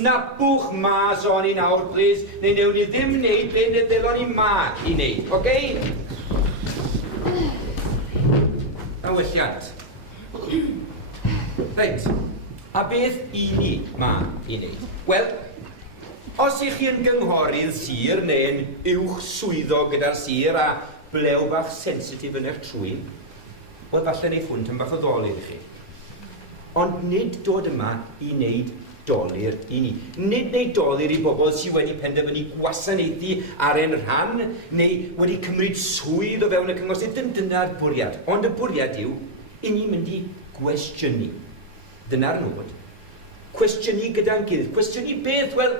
Snapwch mas o'n i nawr, please, neu newn ni ddim wneud be ne ddylon ni ma i wneud, oce? Awylliant. Reit, a beth i ni ma i wneud? Wel, os ych chi yn gynghorydd sir neu'n uwch swyddog gyda'r sir a blew bach sensitif yn eich trwy, wel falle neu ffwnt yn bach o ddolir i chi. Ond nid dod yma i wneud dolir i ni. Nid wneud dolir i bobl sydd wedi penderfynu gwasanaethu ar ein rhan neu wedi cymryd swydd o fewn y cyngor sydd dyna'r bwriad. Ond y bwriad yw i ni mynd i gwestiynu. Dyna'r nod. Cwestiynu gyda'n gilydd. Cwestiynu beth? Wel,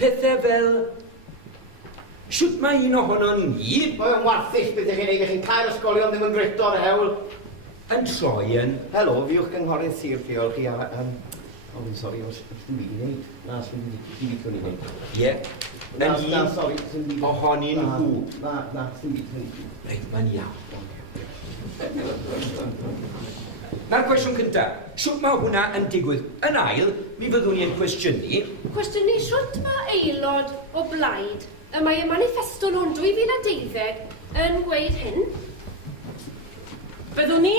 pethau fel... Siwt mae un ohono ni... Mae'n warthus beth ych chi'n ei chi'n cael ysgolion ddim yn grydo'r hewl. Yn troi yn... Helo, fi yw'ch gynghorydd sir diolch chi a... O, fi'n sori, os ydym byd i wneud. Na, sy'n byd i wneud. Ie. Na, sori, sy'n byd... Ohonyn nhw. Na, sy'n byd i wneud. Reit, mae'n iawn. Na'r cwestiwn cyntaf. Siwt mae hwnna yn digwydd? Yn ail, mi fyddwn ni'n cwestiynu. Cwestiynu siwt mae aelod o blaid y mae y manifesto nhw'n 2012 yn gweud hyn. Byddwn ni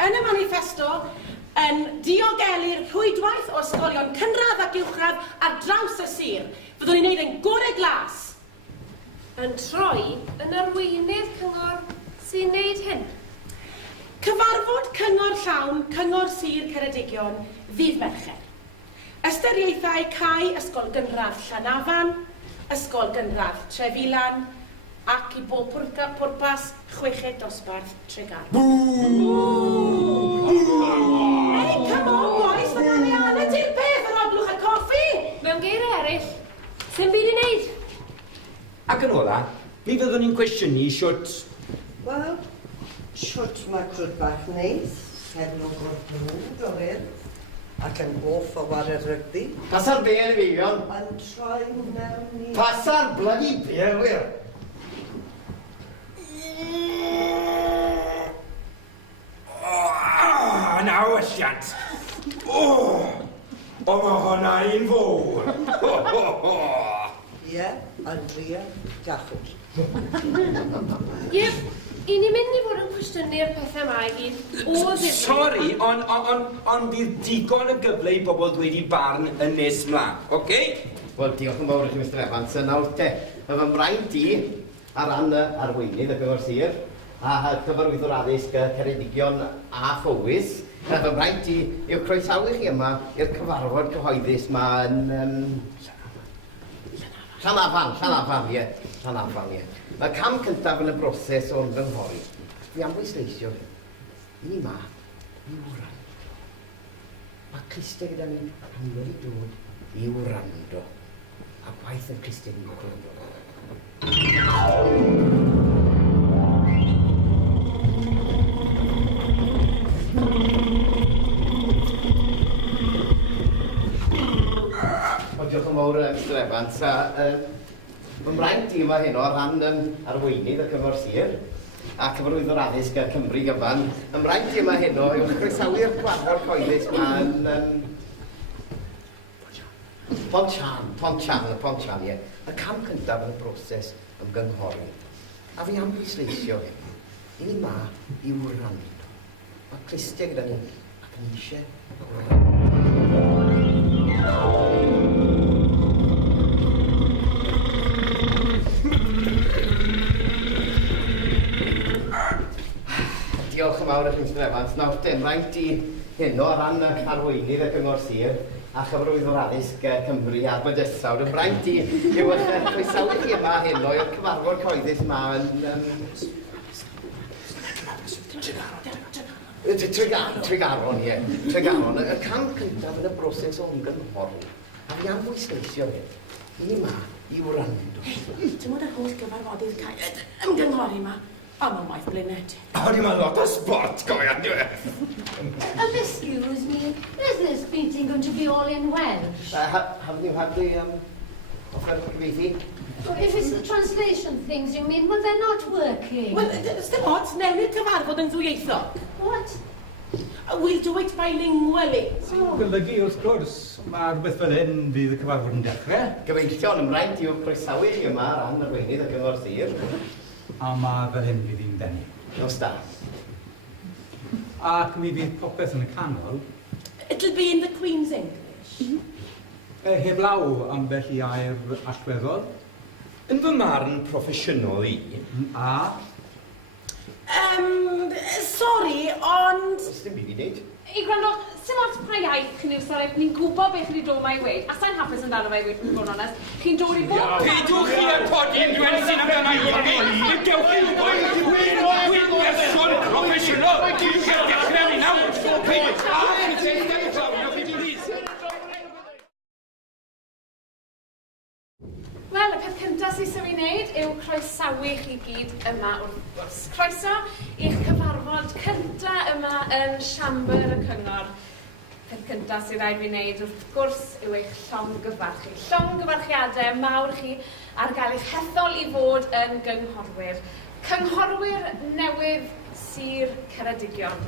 yn y manifesto yn diogelu'r rhwydwaith o ysgolion cynradd ac uwchradd ar draws y sir. Byddwn ni'n gwneud yn gorau glas. Yn troi yn arweinydd cyngor sy'n gwneud hyn. Cyfarfod cyngor llawn cyngor sir Ceredigion ddydd Mercher. Ystyriaethau cae ysgol gynradd Llanafan, ysgol gynradd Trefilan, ac i bob pwrpas chweched dosbarth Tregar. Hey, come on, boys, mae'n arian ydy'r peth yr oblwch a coffi! Mewn geiriau eraill, sy'n byd i wneud? Ac yn ola, mi fyddwn ni'n cwestiynu siwt... Wel, Siwt mae cwrdd bach neis, hedlwg o'r brwd o'r urdd, ac yn goff o war y rygbi, Pasar be yn y feifion? yn troi mewn i... Pasar bloody be, wir. Naw alliant. O, mae hwnna un fawr. Ie, yn dria diachwyd. Ie, i ni mynd i fod yn cwestiynu'r pethau yma i gyd o ddifri. Sori, ond bydd digon y gyfle i bobl dweud i barn yn nes mlaen, oce? Wel, diolch yn fawr i chi, Mr Evans. Nawr te, mae fy mraint i ar ran y arweinydd y gyfer sir, a cyfarwyddwr addysg Ceredigion a Phowys. Fy mraint i i'w croesawu chi yma i'r cyfarfod cyhoeddus yma yn... Llanafan, ie. Mae cam cyntaf yn y broses o ymgynghori. Fi am bwysleisio hyn. Ni ma, i wrando. Mae Cristia gyda ni pan wedi dod i wrando. A gwaith yn Cristia ni'n gwrando. Diolch yn fawr, Mr Evans. Fy mraint i yma heno rhan arweinydd y cyngor sir a cyfarwyddwr addysg Cymru gyfan. Fy mraint i yma heno yw'ch croesawu'r cyfarfod cyhoeddus yma yn Pontchan, ie. Y cam cyntaf yn y broses ymgynghori. A fi am bwysleisio hyn. I ni ma i wrando. Mae Cristia gyda ni ac yn eisiau wrando. Diolch yn fawr i chi, Mr Evans. Nawr, mraint i heno ar ran arweinydd y cyngor sir a chyfarwyddwr addysg Cymru a Bydysawd. Y mraint i yw eich croesawu chi yma heno i'r cyfarfod cyhoeddus yma yn... Tregaron, ie. Tregaron. Y cam cyntaf yn y broses o ymgynghori. A fi am bwysleisio hyn. Ni yma i wrando. Ti'n mwyn yr holl gyfarfodydd ymgynghori yma? O, mae'n waith blined. O, ni mae'n lot o sport, goian, di we. Excuse me, is this meeting going to be all in Welsh? Haven't you had the offer of gyfeithi? Well, if it's the translation things you mean, well, they're not working. Wel, ysdim ots, newid cyfarfod yn ddwyieithog. What? We'll do it bilingually. Golygu wrth gwrs, mae rhywbeth fel hyn fydd y cyfarfod yn dechrau, Gyfeillion ymlaen i'w croesawu chi yma ar ran arweinydd y cyngor sir. a mae fel hyn fydd hi'n denu. Nos da. Ac mi fydd popeth yn y canol, It'll be in the Queen's English. heblaw ambell i air allweddol, Yn fy marn proffesiynol i, a Sorry, ond... Os dim byd i wneud. I gwrando, sy'n lot pa iaith chi'n iwsio, ni'n gwybod beth chi'n dod mae i weid, a sa'n hapus amdano fe i weid, yn bod yn onest. Chi'n dod i bob... Peidwch chi yn podi'n dweud sy'n amdano i fi. Gewch chi wybod, dwi'n berson proffesiynol. Dwi'n dechrau mi nawr. Wel, y peth cyntaf sy'n sef i wneud yw croesawu chi gyd yma wrth gwrs. Croeso i'ch cyfarfod cyntaf yma yn siambr y cyngor. Peth cyntaf sy'n rhaid fi wneud wrth gwrs yw eich llongyfarchu. Llongyfarchiadau mawr chi ar gael eich hethol i fod yn gynghorwyr. Cynghorwyr newydd Sir Ceredigion.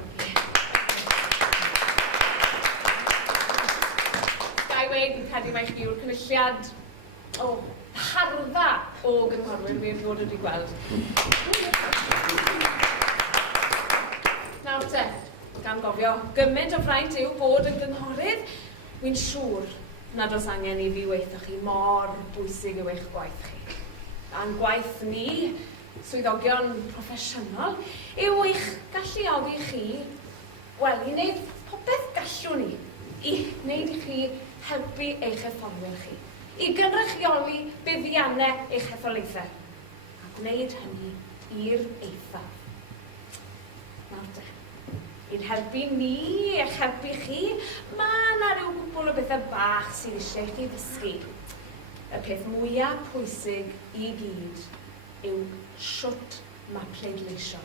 Gai weid yn credu mae chi yw'r cynulliad hardda o gynghorwyr fi fod wedi gweld. Nawr te, gan gofio, gymaint o fraint yw bod yn gynghorydd, wy'n siŵr nad oes angen i fi weithio chi mor bwysig yw eich gwaith chi. A'n gwaith ni, swyddogion proffesiynol, yw eich galluogi chi, wel, i wneud popeth gallwn ni, i wneud i chi helpu eich etholiad chi. I gynrychioli buddiannau eich etholaethau, a gwneud hynny i'r eithaf. Nawr te, i'n helpu ni, eich helpu chi, mae yna rhyw gwbl o bethau bach sydd eisiau chi ddysgu. Y peth mwyaf pwysig i gyd yw siwt mae pleidleisio.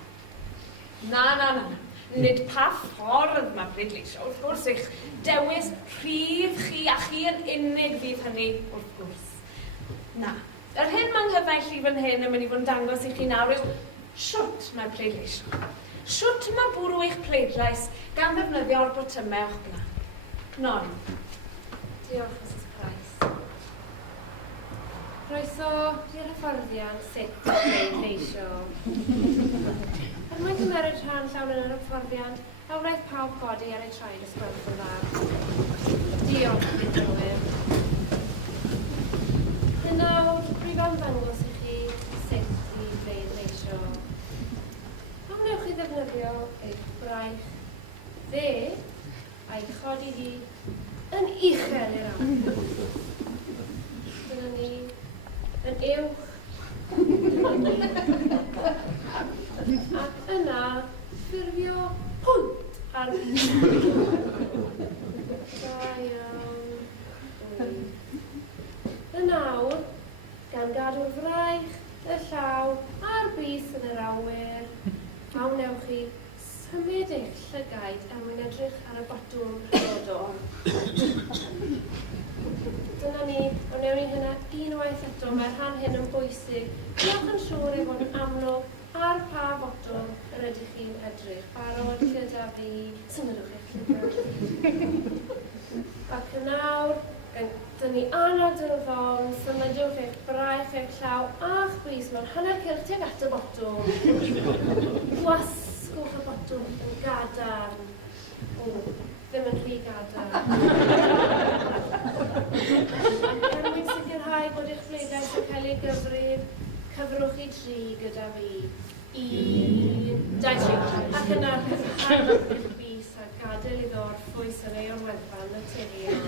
Na. Nid pa ffordd mae pleidleisio, wrth gwrs eich dewis rhydd chi a chi yn unig fydd hynny wrth gwrs. Na, yr hyn mae'n nghyfaill i fan hyn yn mynd i fod yn dangos i chi nawr yw siwt mae pleidleisio. Siwt mae bwrw eich pleidlais gan ddefnyddio'r botymau o'ch blaen. Non. Diolch, Mrs Price. Croeso i'r hyfforddiant sut o pleidleisio. Er mwyn cymryd rhan llawn yn yr hyfforddiant, hawlaeth pawb godi ar ei traed ysgwrdd yn dda. Diolch, Mr. Nawr, rwy'n ddangos i chi sut i pleidleisio. Wnewch chi ddefnyddio eich braich dde a'i chodi hi yn uchel i'r awr. Dyna ni, yn uwch. Ac yna, ffurfio pwynt ar da iawn. Y nawr, gan gadw'r fraich, y llaw a'r bys yn yr awyr, awnewch chi symud eich llygaid er mwyn edrych ar y botwm rhodol. Dyna ni, wnewn ni hynna unwaith eto, mae'r rhan hyn yn bwysig. Diolch yn siŵr ei fod yn amlwg ar pa botwm yr ydych chi'n edrych. Barod gyda fi, symudwch eich llygaid. Ac yn nawr, dyn ni anad yn ddon, symudwch eich braich eich llaw a'ch bys mewn hanner cylch tuag at y botwm. Gwasgwch y botwm yn gadarn. Ddim yn rhy gadarn. Ac er mwyn sicrhau bod eich pleidlais yn cael ei gyfrif, cyfrwch i 3 gyda fi. 1, 2, 3. Ac yna cyfrwch eich bys a gadael iddo orffwys yn ei o'r wefan naturiol.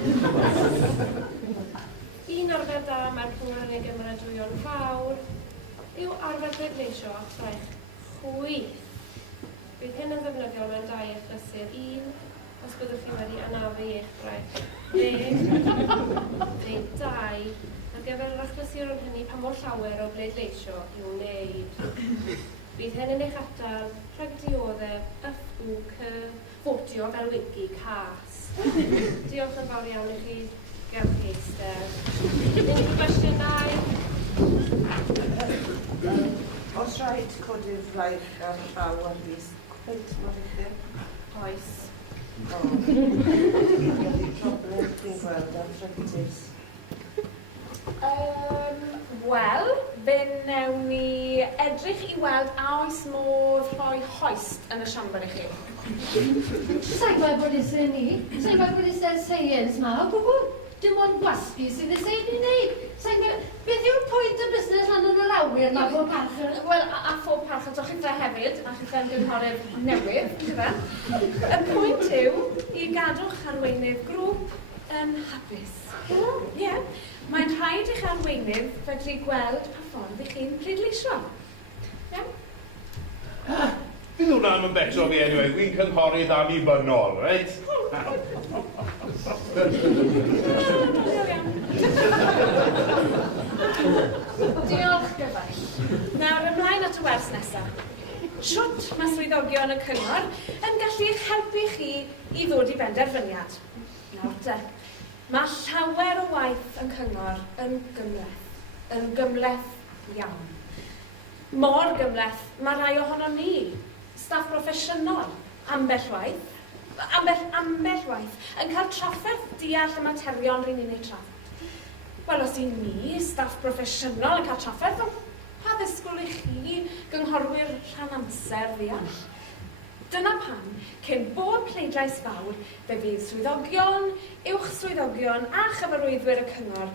Un arfer da mae'r cyngor yn ei gymrydwyo'n fawr yw arfer pleidleisio a braich chwith. Bydd hyn yn ddefnyddiol mewn 2 achlysur. 1, os byddwch chi wedi anafu eich braich. 2, ar gyfer yr achlysur o'n hynny pa mor llawer o bleidleisio i'w wneud. Bydd hyn yn eich atal rhag dioddef fotio fel wigi cas. Diolch yn fawr iawn i chi. Gewch chi eistedd. Unrhyw gwestiynau? Os rhaid codi'r fraich ar llaw ar bys, pwynt mor uchel? Oes. Ydy problem chi'n gweld ar tractis? Wel, fe wnewn ni edrych i weld a oes modd rhoi hoist yn y siambr i chi. Sa'n gweld bod ysyn ni? Sa'n gweld bod ysyn seiens ma? O gwbl, dim ond gwasgu sydd ysyn ni wneud. Sa'n gweld, beth yw'r pwynt y busnes rhan yn yr awyr na fod parchel? Wel, a phob parchel, doch chi'n hefyd, a chi'n gynghorau newydd, gyda. Y pwynt yw i gadw'ch arweinydd grŵp yn hapus. Ie, mae'n rhaid i'ch arweinydd fedru gweld pa ffordd i chi'n pleidleisio. Ie? Bydd hwnna'n yn beto fi enw, dwi'n cynghorydd annibynnol, reit? Diolch gyfaill. Nawr ymlaen at y wers nesaf. Siwt mae swyddogion y cyngor yn gallu eich helpu chi i ddod i benderfyniad. Nawr te, mae llawer o waith yn cyngor yn gymleth iawn. Mor gymleth mae rai ohono ni, staff proffesiynol, ambell waith, yn cael trafferth deall y materion rydyn ni'n ei trafod. Wel, os i ni, staff proffesiynol, yn cael trafferth, pa ddisgwyl i chi gynghorwyr rhan amser ddeall? Dyna pam, cyn bob pleidlais fawr, fe fydd swyddogion, uwch swyddogion a chyfarwyddwyr y cyngor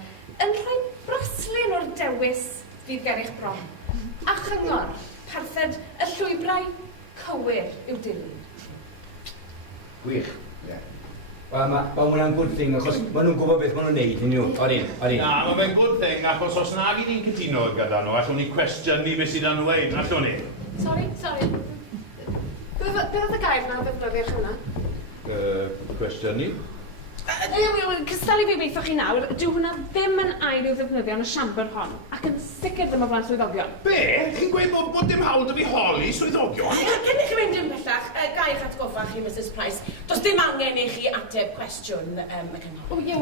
yn rhoi braslun o'r dewis fydd ger eich bron. A chyngor, parthed y llwybrau cywir i'w dilyn. Gwych. Wel, mae hwnna'n good thing, achos maen nhw'n gwybod beth maen nhw'n neud, yn nhw. Odin. Na, mae fe'n good thing, achos os nag i ni'n cytuno gyda nhw, allwn ni cwestiynu beth sydd â'n dweud, allwn ni? Sori. Beth oedd y gair na ddefnyddio hwnna? Cwestiynu? Cystadlu fi weithoch chi nawr, dyw hwnna ddim yn air i'w ddefnyddio yn y siambr hon, ac yn sicr ddim o flan swyddogion. Be? Chi'n gweud bod dim hawl dy fi holi swyddogion? Cyn i chi fynd yn bellach, ga i'ch atgoffa chi, Mrs Price, does dim angen i chi ateb cwestiwn y cyngor. O ie,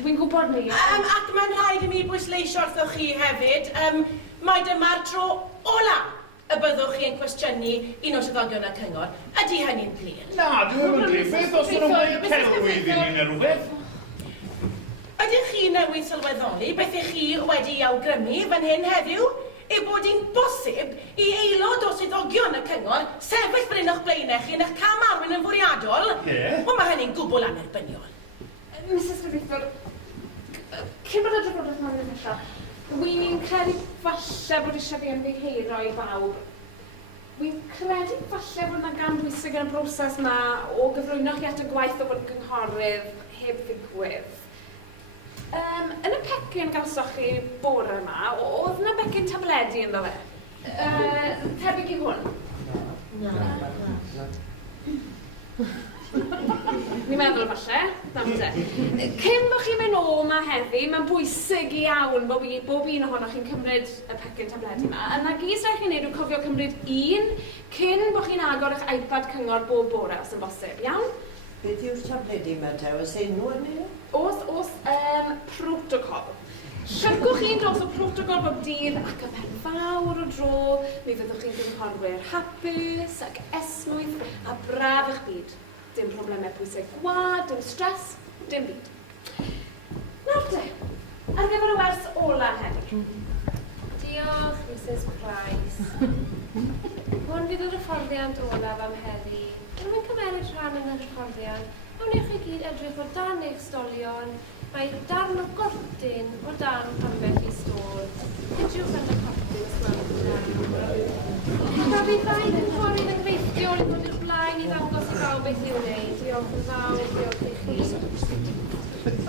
wy'n gwybod ni. Ac mae'n rhaid i mi bwysleisio wrthoch chi hefyd, mae dyma'r tro ola y byddwch chi yn cwestiynu un o swyddogion y cyngor. Ydy hynny'n glir? Na, dwi'n mynd beth os ydyn nhw'n gweud celwydd i ni neu rhywbeth? Ydych chi newydd sylweddoli beth ych chi wedi awgrymu fan hyn heddiw yw bod hi'n bosib i aelod o swyddogion y cyngor sefyll fan hyn o'ch blaenau chi yn eich cam arwyn yn fwriadol? Wel, mae hynny'n gwbl anerbyniol. Mrs Griffithor, cyn bod y drafodaeth ma'n mynd allan, wy'n credu falle bod eisiau fi ymddiheiro i bawb. Wy'n credu falle bod yna gan bwysig yn y broses yma o gyflwyno chi at y gwaith o bod yn gynghorydd heb ddigwydd. Yn y pecyn galsoch chi bore yma, oedd yna becyn tabledi ynddo fe? Tebyg i hwn? Na. Ni'n meddwl falle, dam te. Cyn bod chi'n mynd o yma heddi, mae'n bwysig iawn bob un ohonoch chi'n cymryd y pecyn tabledi yma. Yna gys rhaid chi'n neud yw cofio cymryd un cyn bod chi'n agor eich iPad cyngor bob bore os yn bosib, iawn? Beth yw'r tabledi yma te? Oes enw yn ei? Oes protocol. Llygwch chi'n dros o protocol bob dydd ac y pen fawr o dro, mi fyddwch chi'n gynghorwyr hapus ac esmwyth a braf eich byd. Dim problemau pwysig gwad, dim stres, dim byd. Nawr te, ar gyfer y wers ola heddi. Diolch, Mrs Price. Hwn fydd yr hyfforddiant olaf am heddi. Rwy'n mynd cymeryd rhan yn yr hyfforddiant. Awnewch chi gyd edrych o dan eich stolion. Mae darn o gortyn o dan ambell i stôl. Edrych ar y cortyn os mae'n Mae fi ddau cynghorydd yn greithiol i ddod i'r blaen i ddangos i bawb beth i'w wneud. Diolch yn fawr, diolch i chi.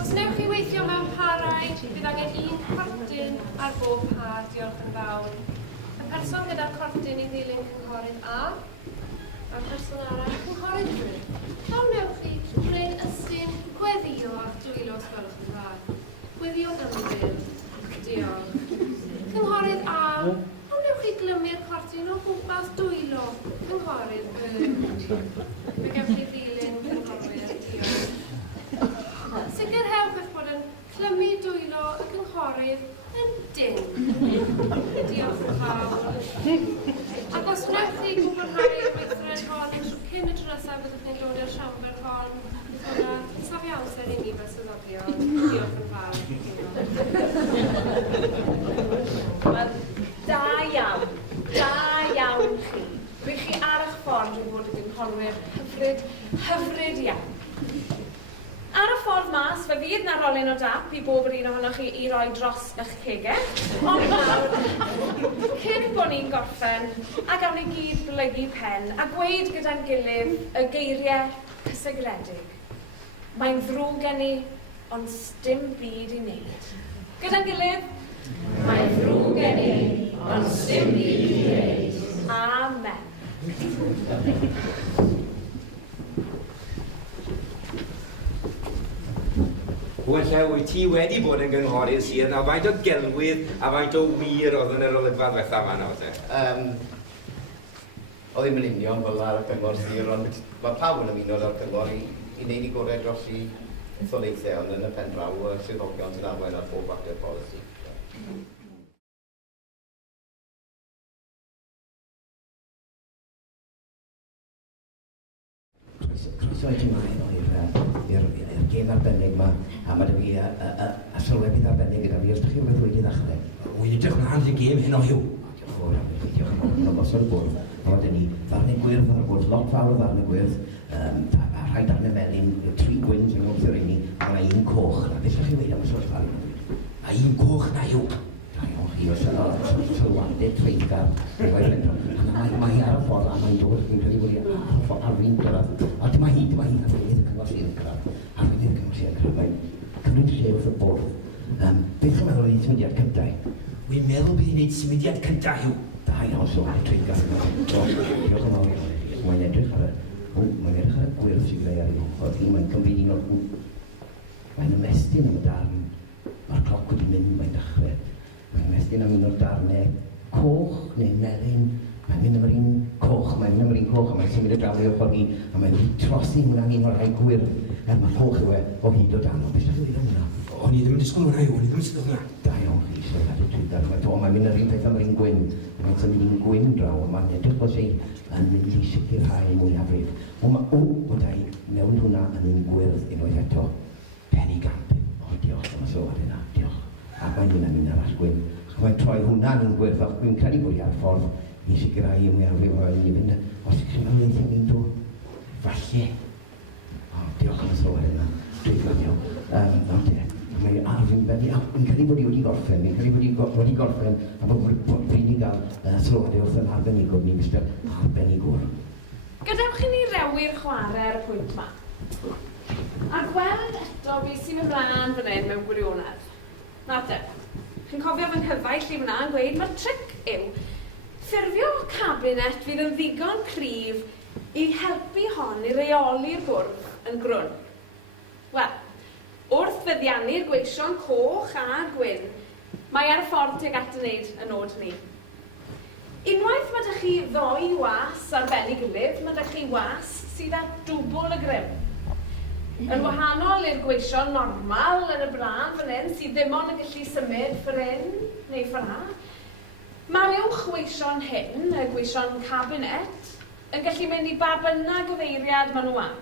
Os newch chi weithio mewn parau, bydd angen un cortyn ar bob par. Diolch yn fawr. Y person gyda'r cortyn i ddilyn cynghorydd A. A'r person arall cynghorydd B. Awnewch chi bryn ystyn gweddio a'ch dwylo os gwelwch yn dda. Gweddio gymryd. Diolch. Cynghorydd A. Awnewch chi glymu'r cortyn o gwmpas dwylo. Cynghorydd B. Mae gen chi ddilyn cynghorwyr. Diolch. Sicrhewch eich bod yn clymu dwylo y cynghorydd yn dyn. Diolch yn fawr. Ac os wnewch chi gwblhau y weithred hon cyn y tro nesaf byddwch chi'n dod i'r siambr hon, bydd hwnna safi amser i ni fel swyddogion. Diolch yn fawr. Da iawn chi. Rwy'n chi ar eich ffordd rwy'n bod yn gynghorwyr hyfryd iawn. Ar y ffordd mas, fe fydd na rolyn o dap i bob un ohonoch chi i roi dros eich cegau. Ond nawr, cyn bod ni'n gorffen, a gawn ni gyd blygu pen a gweud gyda'n gilydd y geiriau cysegredig. Mae'n ddrwg gen i, ond sdim byd i wneud. Gyda'n gilydd, mae'n ddrwg gen i, ond sdim byd i wneud. Amen. Wella, wyt ti wedi bod yn gynghorydd sir, na faint o gelwydd a faint o wir oedd yn yr olygfa ddiwethaf fan o te? O ddim yn union fel ar y cyngor sir, ond mae pawb yn ymuno ar y cyngor i wneud i gorau dros i etholaethau, ond yn y pen draw y swyddogion sy'n arwain ar bob actor polisi. Croeso eich ymlaen i'r gêm arbennig yma, a mae dy fi a sylwebydd arbennig gyda fi, os ydych chi wedi wedi ddechrau? Wy'n edrych mlaen i'r gêm hyn o hiw. Diolch yn fawr, diolch yn fawr, yn ogosod y bwrdd. A wedyn ni, ddarnau gwyrdd ar y bwrdd, lot fawr o ddarnau gwyrdd, a rhai darnau melyn, 3 gwyns yn gwybod i'r un, a yna un coch. A beth ydych chi wedi am y sefyllfa? A un coch na hiw. Chi o sylwadu treiggar, mae hi ar y ffordd a mae'n dod, fi'n credu bod hi ar y ffordd ar fi'n dod. A dyma hi, ar fynydd y cyngor sy'n cyrraedd. Ar fynydd y cyngor sy'n cyrraedd, mae'n cymryd lle wrth y bwrdd. Beth chi'n meddwl oedd symudiad cyntaf? Wy'n meddwl bydd hi'n gwneud symudiad cyntaf hiw. Da iawn, so mae'n treiggar. Diolch yn fawr. Mae'n edrych ar y gwyrdd sy'n greu ar ei ochr hi, mae'n cymryd un o'r... Mae'n ymestyn am y darn. Mae'r cloc wedi mynd, mae'n dechrau. Mae'n mestyn am un o'r darnau coch neu melyn. Mae'n mynd am yr un coch, mae'n mynd am yr un coch, a mae'n symud y draw i ochr hi, a mae'n wedi trosi hwnna'n un o'r rhai gwyrdd. Mae coch yw e o hyd o dan o. Beth ydw i am hwnna? O'n i ddim yn disgwyl hwnna, o'n i ddim yn disgwyl hwnna. Da iawn chi, sy'n rhaid i trwydar. Mae'n mynd ar un peth am yr un gwyn. Mae'n symud un gwyn draw, a mae'n edrych bod ei yn mynd i sicrhau mwyafrif. O da i newid hwnna yn un gwyrdd unwaith eto. Penny gamp. O, diolch am y sylwad yna, diolch. A mae'n mynd am un arall gwyn. A mae'n troi hwnna yn un gwyrdd, ac dwi'n credu bod i ar ffordd i sicrhau y mwyafrif o yn i fynd. Os ydych chi'n meddwl eithaf mynd o, falle. O, diolch am y sylwad yna. Dwi'n gladdio. Mae arfyn benni, fi'n credu bod i wedi gorffen, a bod fi'n i gael sylwadau wrth yn arbenigwr ni, Mr. Arbenigwr. Gadewch i ni rewi'r chwarae ar y pwynt yma. A gweld eto beth sy'n ymlaen fan hyn mewn gwirionedd. Nawr te, chi'n cofio fy nghyfaill i fyna yn gweud mae'r tric yw ffurfio cabinet fydd yn ddigon cryf i helpu hon i reoli'r bwrdd yn grwn. Wel, wrth fyddiannu'r gweision coch a gwyn, mae ar y ffordd tuag at y wneud y nod ni. Unwaith mae ydych chi ddoi was ar ben ei gilydd, mae ydych chi was sydd â dwbl y grym. Yn wahanol i'r gweision normal yn y blaen fan hyn, sydd ddim ond yn gallu symud ffrin neu ffra, mae'r uwch gweision hyn, y gweision cabinet, yn gallu mynd i ba bynnag gyfeiriad maen nhw am.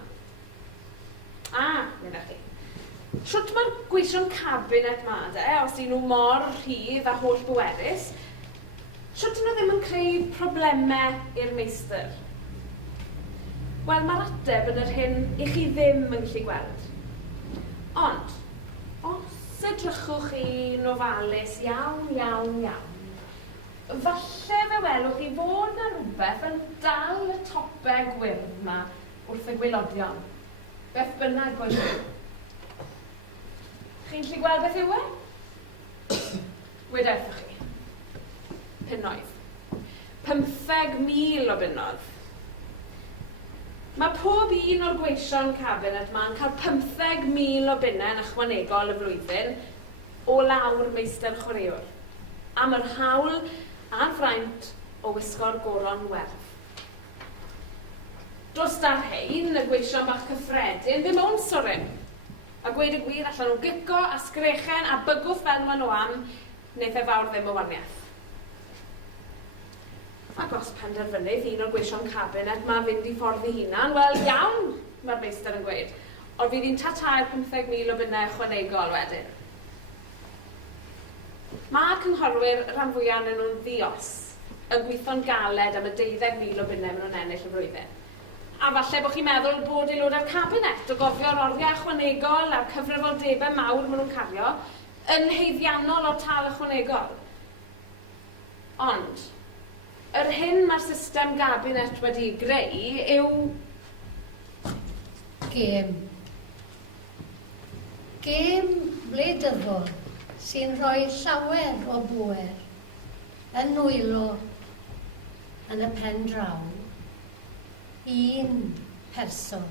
Mynd â chi. Siwt mae'r gweision cabinet ma, os y'n nhw mor rhydd a holl bwerus, siwt nhw ddim yn creu problemau i'r meistr? Wel, mae'r ateb yn yr hyn i chi ddim yn gallu gweld. Ond, os edrychwch chi'n ofalus iawn, falle fe welwch chi fod na rhywbeth yn dal y topau gwyrdd yma wrth y gwylodion. Beth bynnag bod nhw. Chi'n gallu gweld beth yw e? Wedewch chi. Punnoedd. 15,000 o bunnoedd. Mae pob un o'r gweision cabinet ma'n cael 15,000 o bunnau yn ychwanegol y flwyddyn o lawr meistr chwaraewr. Am yr hawl a'r fraint o wisgo'r goron werth. Dros dar hein, y gweision bach cyffredin, ddim o'n soryn. A gweud y gwir allan nhw gico a sgrechen a bygwth fel maen nhw am, wneith e fawr ddim o waniaeth. Ac os penderfynydd un o'r gweision cabinet mae fynd i ffordd ei hunan, wel iawn, mae'r meistr yn gweud. Ond fydd hi'n tatau'r 15,000 o bunnau ychwanegol wedyn. Mae cynghorwyr rhan fwyaf yn nhw'n ddios yn gweithio'n galed am y 12,000 o bunnau maen nhw'n ennill y flwyddyn. A falle bod chi'n meddwl bod aelodau'r cabinet o gofio'r oriau ychwanegol a'r cyfrifoldebau mawr maen nhw'n cario yn heiddiannol o'r tal ychwanegol. Ond, yr hyn mae'r system gabinet wedi greu yw... Gêm. Gêm wleidyddol sy'n rhoi llawer o bwer yn nwylo yn y pen draw. Un person.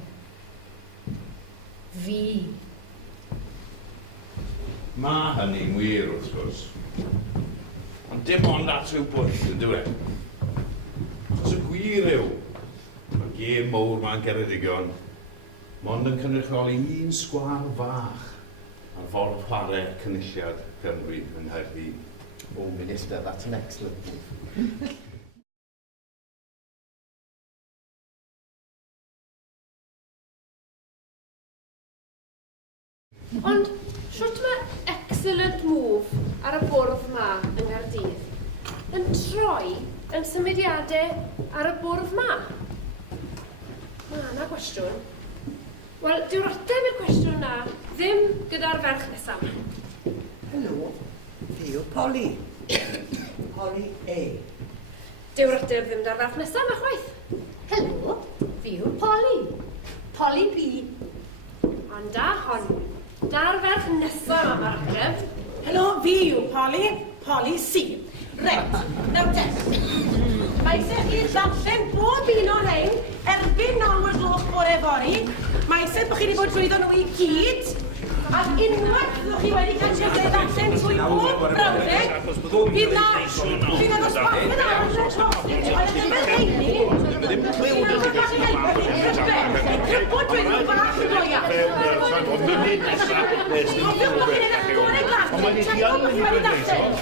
Fi. Mae hynny'n wir wrth gwrs. Ond dim ond at rhyw bwll, yn dweud. Os y gwir yw, mae gêm mowr ma'n Ceredigion, mond yn cynrychioli un sgwar fach ar ffordd chwarae cynulliad Cymru yng Nghaerdydd. Oh, Minister, that's an excellent move. Ond, siwt mae excellent move ar y bwrdd yma yng Nghaerdydd yn troi yn symudiadau ar y bwrdd yma? Mae yna gwestiwn. Wel, dyw'r ateb i'r cwestiwn na ddim gyda'r ferch nesaf. Helo, fi yw Polly. Polly A. Dyw'r ateb ddim gyda'r ferch nesaf, mae chwaith. Helo, fi yw Polly. Polly B. Ond da hon. Da'r ferch nesaf am yr ateb. Helo, fi yw Polly. Polly C. Ret, nawr te. Mae eisiau chi ddarllen bob un o'r rhain erbyn 9 o'r gloch bore fory. Mae eisiau bod chi wedi bod drwyddo nhw i gyd. Ac unwaith fyddwch chi wedi cael siarad allan trwy bob brawddeg, bydd na ddosbarthiad arall yn trosi, oedd yn ymwneud ddim clywed ydych chi'n helpu chi crybod dwi'n nhw bach yn oia. Cofiwch bod chi'n edrych gorau glas, ond mae'n eich iawn yn wedi darllen.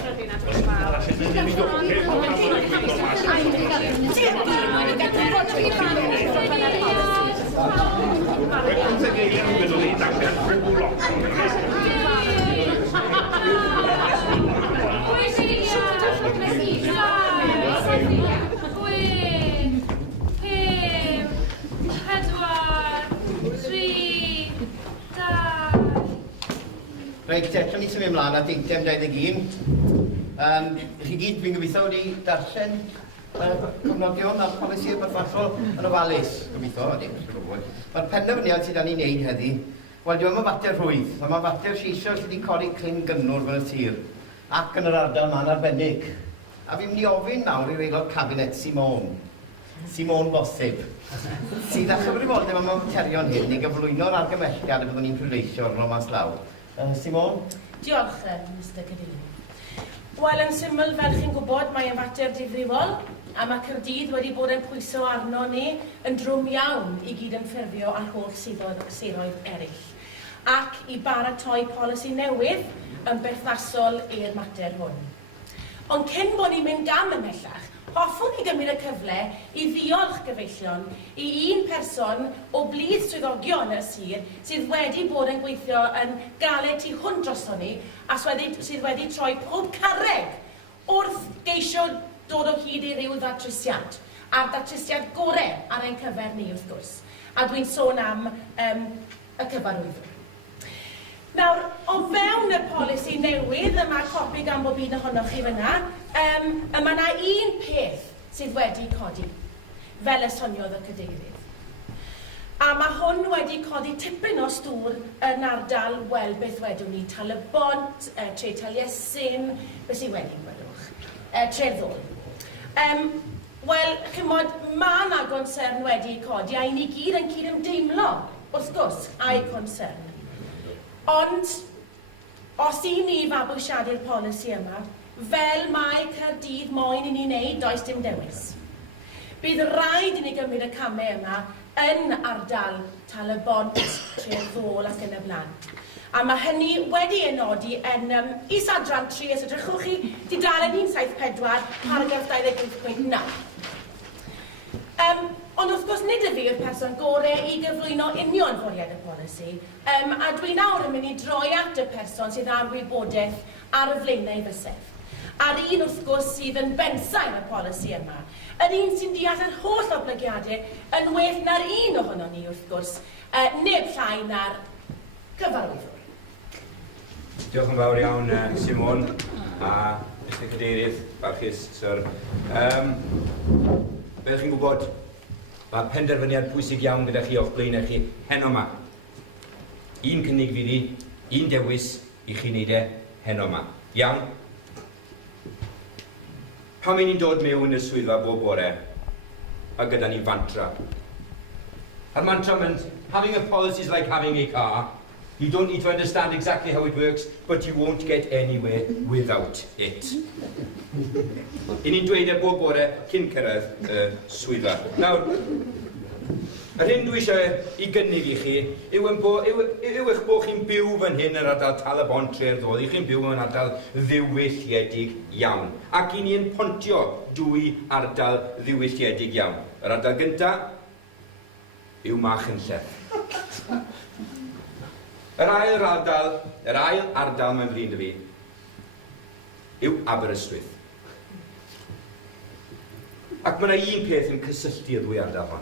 Reit, eto ni symud ymlaen at eitem 21. Chi gyd fi'n gobeithio wedi darllen cofnodion a'r polisi berffathol yn ofalus, gobeithio, Mae'r penderfyniad sydd dan ni'n neud heddi, wel, dwi'n meddwl fater rhwydd, ond mae fater sisio sydd wedi codi clyn gynnwr fel y tir, ac yn yr ardal ma'n arbennig. A fi'n mynd i ofyn nawr i'r aelod cabinet Simon Bosib, sydd â chyfrifoldeb am y materion hyn i gyflwyno'r argymelliad y byddwn ni'n pleidleisio ar Romas Law. Simon? Diolch, Mr Cadeirydd. Wel, yn syml fel chi'n gwybod, mae yn fater difrifol, a mae Caerdydd wedi bod yn pwyso arno ni yn drwm iawn i gyd yn ffurfio ar holl siroedd eraill, ac i baratoi polisi newydd yn berthnasol i'r mater hwn. Ond cyn bod ni'n mynd am ymhellach, hoffwn i gymryd y cyfle i ddiolch gyfeillion i un person o blith swyddogion y sir sydd wedi bod yn gweithio yn galed tu hwnt drosto ni a sydd wedi troi pob carreg wrth geisio dod o hyd i ryw ddatrysiad, a'r ddatrysiad gorau ar ein cyfer ni wrth gwrs. A dwi'n sôn am y cyfarwyddwr. Nawr, o fewn y polisi newydd, yma copi gan bob un ohonoch chi fyna, yma yna un peth sydd wedi codi, fel y soniodd y cadeirydd. A mae hwn wedi codi tipyn o stŵr yn ardal, wel, beth wedwn ni, Talybont, Tre Taliesin, beth sydd wedi gwedwch, Treddol. Wel, chymod, mae yna gonsern wedi codi, a i ni gyd yn cydymdeimlo, wrth gwrs, a'i concern. Ond, os i ni fabwyshiadu'r polisi yma, fel mae Caerdydd moyn i ni wneud, does dim dewis. Bydd rhaid i ni gymryd y camau yma yn ardal Talybont, Treddol ac yn y blaen. A mae hynny wedi enodi yn is-adran 3, os ydych chi dudalen 174, paragraff 28.9. Ond wrth gwrs nid y fi yw'r person gorau i gyflwyno union fwriad y polisi, a dwi nawr yn mynd i droi at y person sydd ar wybodaeth ar y flaenau fysedd. A'r un wrth gwrs sydd yn bensain y polisi yma. Yr un sy'n deall yr holl oblygiadau yn well na'r un ohono ni wrth gwrs, neb llai na'r cyfarwyddwr. Diolch yn fawr iawn, Simon, a Mr Cadeirydd, barchus, Sir. Fel chi'n gwybod, mae penderfyniad pwysig iawn gyda chi o'ch blaenau chi heno yma. Un cynnig fydd i, un dewis i chi wneud heno yma. Iawn? Pan ni'n dod mewn y swyddfa bob bore, a gyda ni fantra. A'r mantra mynd, having a policy is like having a car. You don't need to understand exactly how it works, but you won't get anywhere without it. I ni'n dweud bob bore cyn cyrraedd swyddfa. Nawr, yr hyn dwi eisiau i gynnig i chi yw eich bod chi'n byw fan hyn yr ardal Talybont Treddol, i chi'n byw yn ardal ddiwylliedig iawn. Ac i ni'n pontio dwy ardal ddiwylliedig iawn. Yr ardal gyntaf yw Machynlleth. Yr ail ardal mewn flin dy fi yw Aberystwyth. Ac mae yna un peth yn cysylltu y ddwy ardal hon.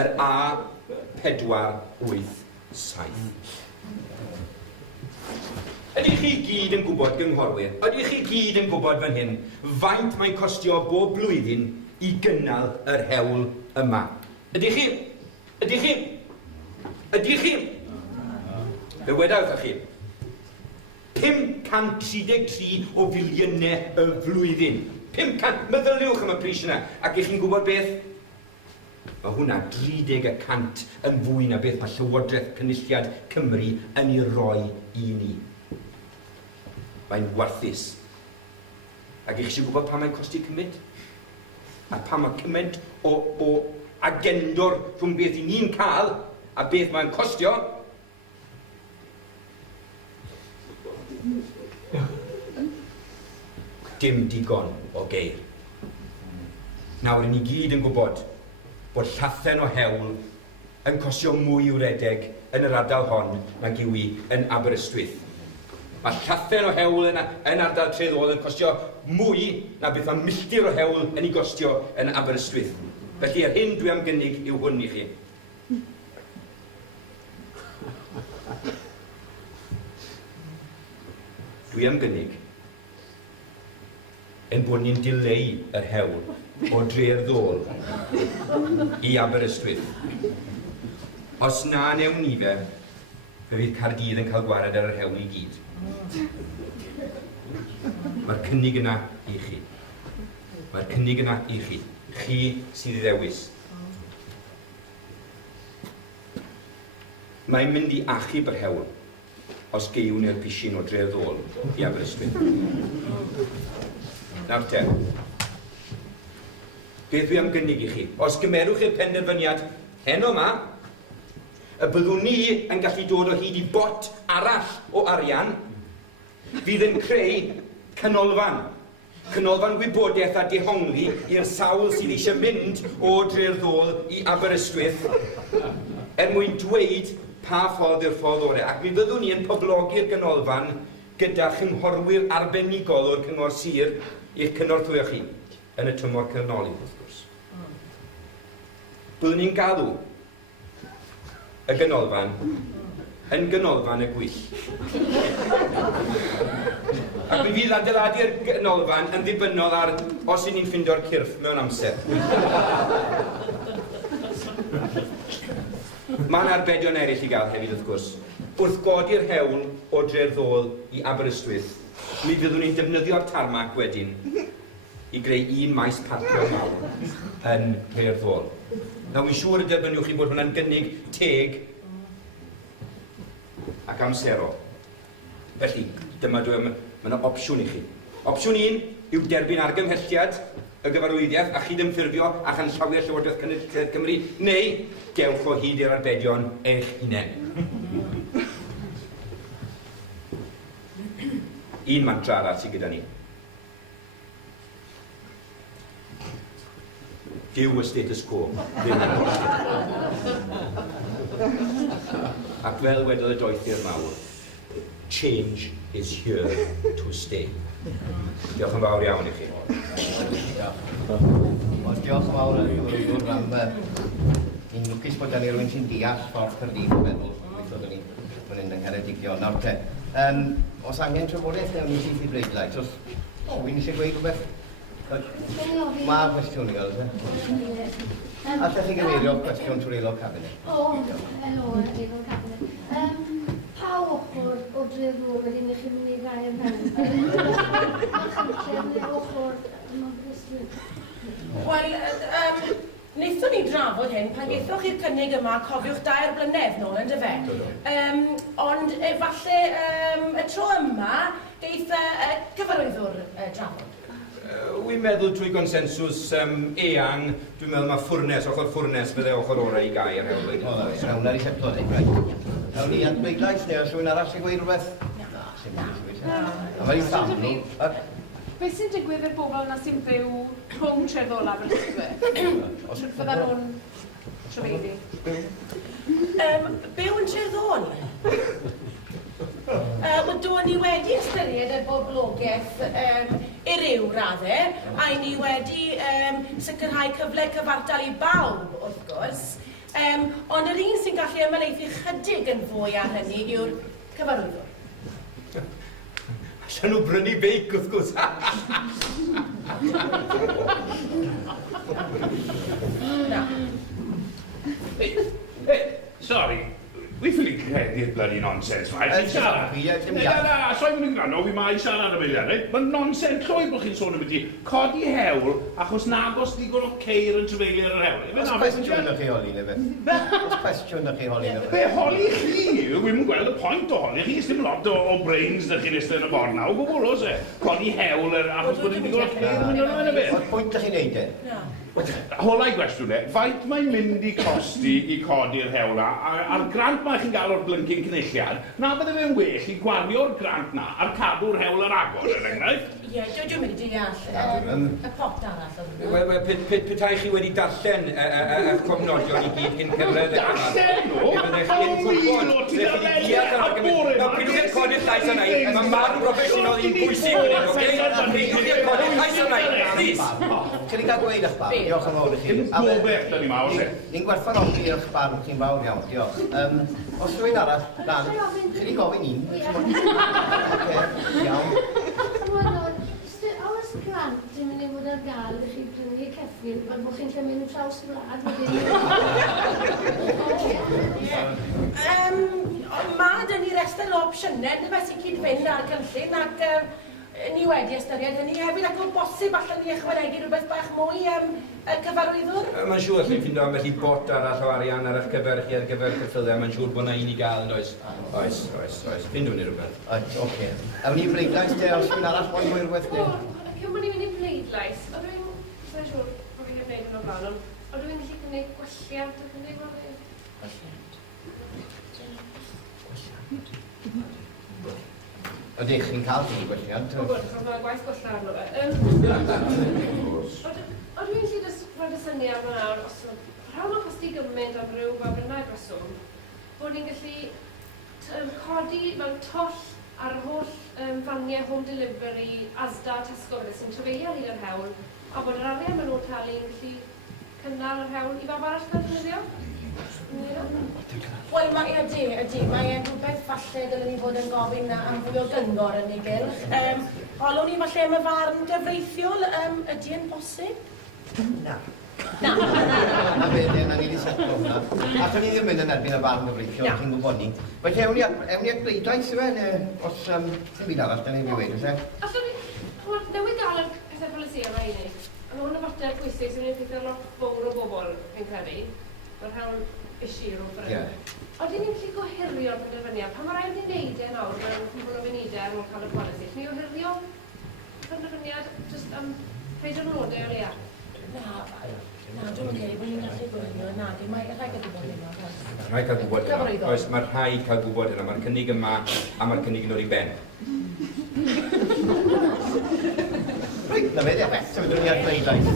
Yr A487. Ydych chi gyd yn gwybod, gynghorwyr, ydych chi gyd yn gwybod fan hyn faint mae'n costio bob blwyddyn i gynnal yr hewl yma? Ydych chi? Fe wedawch chi. 533 o filiynau y flwyddyn. 500, meddyliwch am y pris yna. Ac ych chi'n gwybod beth? Mae hwnna 30% yn fwy na beth mae Llywodraeth Cynulliad Cymru yn ei roi i ni. Mae'n warthus. Ac eich eisiau gwybod pa mae'n costi cymaint? A pa mae cymaint o agendor rhwng beth i ni'n cael a beth mae'n costio? Dim digon o geir. Nawr, ni gyd yn gwybod bod llathen o hewl yn costio mwy i'w redeg yn yr ardal hon nag yw i yn Aberystwyth. Mae llathen o hewl yn ardal Treddol yn costio mwy na beth mae milltir o hewl yn ei gostio yn Aberystwyth. Felly, yr hyn dwi am gynnig yw hwn i chi. Dwi am gynnig yn bod ni'n dileu yr hewl o Dre'r Ddôl i Aberystwyth. Os na newn ni fe fydd Caerdydd yn cael gwared ar yr hewl i gyd. Mae'r cynnig yna i chi. Mae'r cynnig yna i chi. Chi sydd i ddewis. Mae'n mynd i achub yr hewl os geiwn ni'r pishin o Dre'r Ddôl i Aberystwyth. Nawr te, beth dwi am gynnig i chi? Os gymerwch i'r penderfyniad heno yma, y byddwn ni yn gallu dod o hyd i bot arall o arian, fydd yn creu canolfan. Canolfan wybodaeth a dehongli i'r sawl sydd eisiau mynd o Dre'r Ddôl i Aberystwyth mwyn dweud pa ffordd yw'r ffordd orau. Ac mi byddwn ni yn poblogi'r ganolfan gyda chynghorwyr arbenigol o'r cyngor sir i'ch cynorthwyo chi yn y tymor cyrnoli, wrth gwrs. Byddwn ni'n galw y ganolfan yn ganolfan y gwyll. Ac mi fydd adeiladu'r ganolfan yn ddibynnol ar os i ni'n ffindio'r cyrff mewn amser. Mae'n arbedion eraill i gael hefyd, wrth gwrs. Wrth godi'r hewl o Dre'r Ddôl i Aberystwyth, mi fyddwn ni'n defnyddio'r tarmac wedyn i greu un maes parcio mawr yn Dre'r Ddôl. Nawr, mi'n siŵr y derbyniwch chi bod hwnna'n gynnig teg ac amserol. Felly, dyma dwi'n yna opsiwn i chi. Opsiwn 1 yw derbyn argymhelliad y gyfarwyddiaeth a chydymffurfio a chanllawiau Llywodraeth Cynulliad Cymru, neu gewch o hyd i'r arbedion eich hunain. Un mantra arall sydd gyda ni. Dyw y status quo. Ac fel wedodd y doethi'r mawr, change is here to stay. Diolch yn fawr iawn i chi. Diolch yn fawr am ni'n lwcus bod da ni rhywun sy'n deall ffordd Caerdydd o feddwl. Weithio da ni fan hyn yn Ceredigion. Nawr te, os angen trafodaeth newn ni sydd i bleidlais, os wy'n eisiau gweud rhywbeth? Mae cwestiwn i gael, te? Allech chi gyfeirio cwestiwn trwy'r aelod cabinet? Helo, aelod cabinet. Pa ochr o Dre'r Ddôl wedyn i chi mynd i gau yn pen? Mae'n ochr yn Aberystwyth. Wel, wnaethon ni drafod hyn pan geithoch chi'r cynnig yma, cofiwch 2 blynedd nôl yn dyfe. Ond efallai y tro yma geith cyfarwyddwr drafod. Wy'n meddwl trwy gonsensws eang, dwi'n meddwl mae ochr ffwrnes fydde ochr orau i gau yr hewl. Nawn ni setlo ni. Nawn ni at bleidlais neu os rhywun arall sy'n gweud rhywbeth? Na, mae'n ei sam nhw. Beth sy'n digwydd i'r bobl yna sy'n byw rhwng Dre'r Ddôl a Aberystwyth? Fydda nhw'n trafeidu? Byw yn Dre'r Ddôl? Do'n ni wedi ystyried y boblogaeth i ryw raddau, a ni wedi sicrhau cyfle cyfartal i bawb, wrth gwrs. Ond yr un sy'n gallu ymwneud chydig yn fwy ar hynny yw'r cyfarwyddwr. Allan nhw brynu beic, wrth gwrs. Na. Sorry, weithio Di'r bloody nonsens, mae. Ti'n siarad fi, dim iawn. Na, so i'n mynd grano, fi mai siarad am eiliad, reit? Mae'n nonsens llwy bod chi'n sôn am ydi codi hewl achos nagos digon o ceir yn trefeilio ar yr hewl. Os cwestiwn na chi holi, neu fe? Os cwestiwn na chi holi, neu fe? Be holi chi? Wy'n gweld y pwynt o holi chi. Ysdim lot o brains da chi'n ystod yn y bor na. O gwbl os e. Codi hewl achos bod digon o ceir yn mynd o'n fe. O'r pwynt da chi'n neud e? Hola i gwestiwn e, faint mae'n mynd i costi i codi'r hewl a'r grant mae chi'n gael o'r blyncyn cynulliad, na bydde fe'n well i gwario'r grant na a'r cadw'r hewl ar agor, er enghraifft? Ie, dwi'n mynd i deall y pot arall o'n hwnna. Petai chi wedi darllen y cofnodion i gyd cyn cyrraedd y cyfan. Darllen nhw? O, ti'n Nawr, pidwch chi'n codi'r llais yna, mae marn broffesiynol i'n bwysig yn hyn, oce? Pidwch chi'n codi'r llais yna, please. Ti'n ei gael gweud eich barn? Diolch yn fawr i chi. Dim gobeth da ni mawr, se. Ni'n gwerthfawrogi eich barn chi'n fawr iawn, diolch. Os rwy'n arall, Dan, chi wedi gofyn un. Oce, iawn. Oes grant yn mynd i fod ar gael i chi brynu ceffyl fel bod chi'n cael mynd traws gwlad Mae dyn ni restr o opsiynau, dyma sy'n cyd-fynd ar gynllun ac ni wedi ystyried hynny hefyd ac o bosib allan ni ychwanegu rhywbeth bach mwy cyfarwyddwr. Mae'n siŵr chi'n ffindo ambell i bot arall o arian ar eich cyfer chi ar gyfer ceffylau, mae'n siŵr bod yna un i gael yn oes. Oes. Ffindwn ni rhywbeth. Oce. Ewn ni'n bleidlais de, os rwy'n arall moyn mwy rhywbeth de. Cyn bod ni'n mynd i bleidlais, o dwi'n siŵr bod fi'n gwneud yn o blaen, ond o dwi'n gallu gwneud gwelliant o gwneud gwelliant? Ydych chi'n cael chi'n gwelliant? O gwrdd, chos mae'n gwaith gwella arno fe. O dwi'n gallu roed y syniad yma nawr, os rhawn o costi gymaint am ryw fawrynnau reswm, bod ni'n gallu codi mewn toll ar y holl faniau home delivery, Asda, Tesco, sy'n trefeilio hyd yr hewl, a bod yr arian maen nhw'n talu yn gallu cynnal yr hewl i bawb arall cael defnyddio. Wel, ydy. Mae rhywbeth falle dylen ni fod yn gofyn am fwy o gyngor yn ei gylch. Olwn ni falle am y farn gyfreithiol, ydy yn bosib? Na. Na fe, na ni wedi setlo hwnna. Allwn ni ddim mynd yn erbyn y farn gyfreithiol, chi'n gwybod ni. Felly, ewn ni at bleidlais yw e, os ddim byd arall, da ni'n ei weid, oes e? Allwn ni, newid gael y pethau polisia yma i ni. Ond hwn y fater pwysig sy'n mynd i ffeithio lot fawr o bobl, fi'n credu. Mae'r hawl issue o ffrind. Oedden ni'n gallu gohirio'r penderfyniad. Pan mae rhaid ni'n neud e nawr, mewn cwbl o funudau ar ôl cael y polisi. Ni ohirio penderfyniad jyst am rhaid o'r nodau o leia. Na, dwi'n meddwl bod ni'n gallu gwylio. Na, mae rhaid cael gwybod hynny. Rhaid cael gwybod hynna. Oes, mae'r rhaid cael gwybod hynna. Mae'r cynnig yma a mae'r cynnig yn o'r i ben. Reit, na fe, sefydlwn ni ar bleidlais.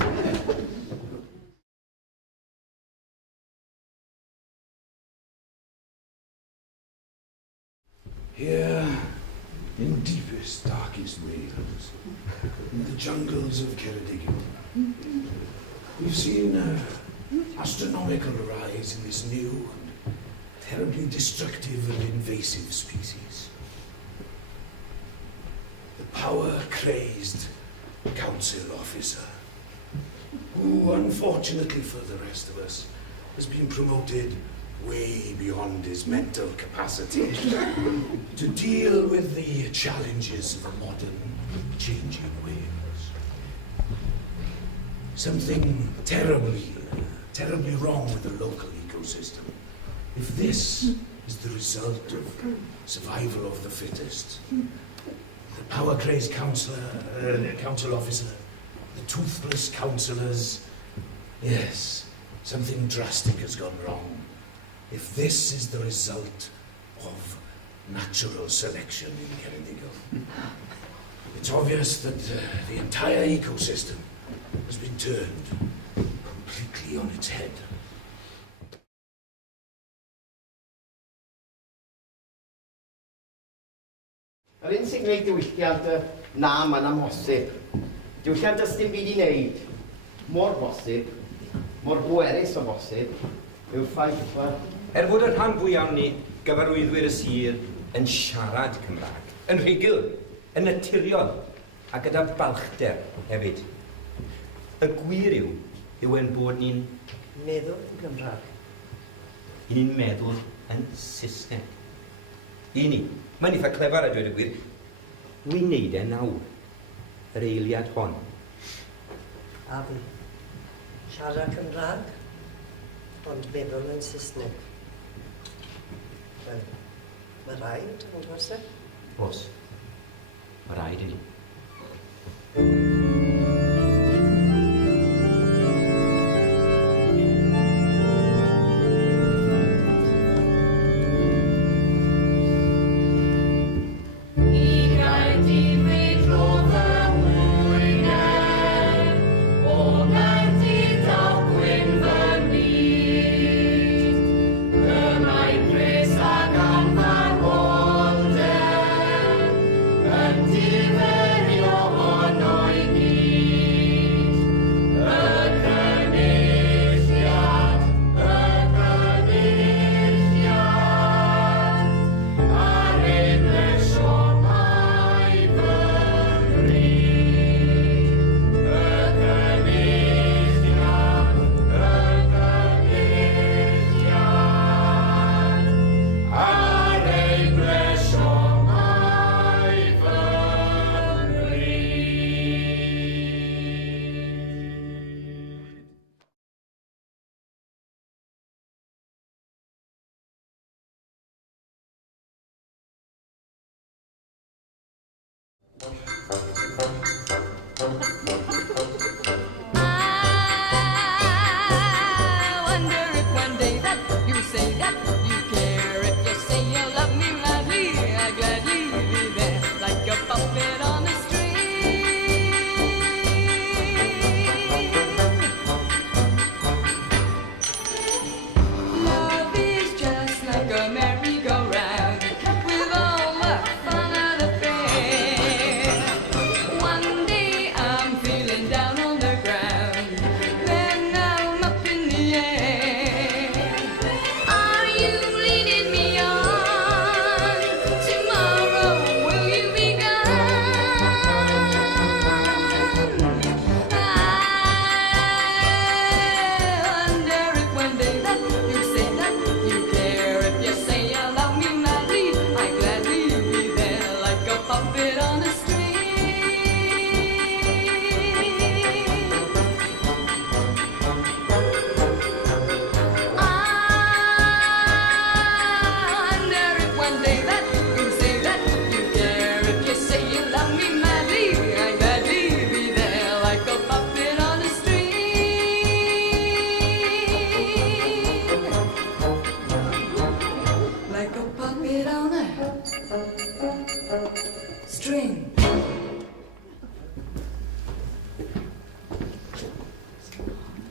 Here, in deepest, darkest Wales, in the jungles of Ceredigion, we've seen an astronomical rise in this new and terribly destructive and invasive species. The power-crazed council officer, who, unfortunately for the rest of us, has been promoted way beyond his mental capacity to deal with the challenges of a modern, changing Wales. Something terribly wrong with the local ecosystem. If this is the result of survival of the fittest, the power-crazed council officer, the toothless councillors, yes, something drastic has gone wrong. If this is the result of natural selection in Ceredigion, it's obvious that the entire ecosystem has been turned completely on its head. Yr un sy'n gwneud diwylliant na mae'n amhosib. Diwylliant ys dim byd i wneud mor bosib, mor bwerus o bosib, yw'r ffaith Fod y rhan fwyaf ni gyfarwyddwyr y sir yn siarad Cymraeg, yn rhugl, yn naturiol, a gyda balchder hefyd. Y gwir yw ein bod ni'n meddwl yn Gymraeg. ni'n meddwl yn Saesneg. I ni. Mae'n eitha clefar a dweud y gwir. Wy'n neud e nawr. Yr eiliad hon. A fi. Siarad Cymraeg, ond meddwl yn Saesneg. Wel, mae rhaid, yn gwrs. Os. Mae rhaid i ni.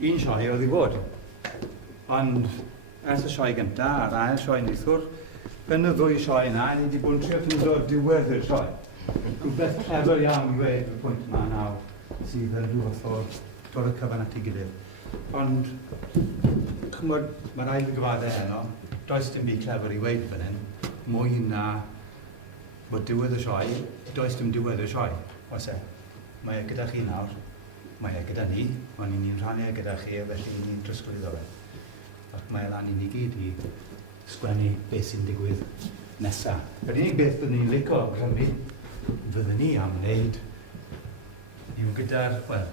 Un sioe oedd i fod. Ond ers y sioe gyntaf a'r ail sioe neithwr, yn y ddwy sioe yna, ni wedi bod yn trio ffeindio diwedd i'r sioe. Rhywbeth clefer iawn i weid y pwynt yma nawr, sydd yn rhyw fath o dod y cyfan at ei gilydd. Ond, chymod, mae rhaid y gyfadau heno, does dim byd clefer i weid fan hyn, mwy na bod diwedd y sioe, does dim diwedd y sioe. Oes e, mae e gyda chi nawr, mae e gyda ni, ond ni'n rhannu e gyda chi, felly ni'n drysgol iddo fe. Ac mae lan i ni gyd i sgwennu beth sy'n digwydd nesaf. Yr unig beth byddwn ni'n licio grymu, fyddwn ni am wneud, yw gyda'r, wel,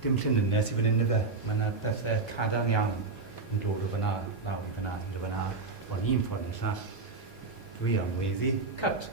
dim llunynau sydd fan hyn i fe. Mae yna bethau cadarn iawn yn dod o fyna, lawr i fyna, i'r fyna, ond un ffordd neu llall, dwi am weddi cut.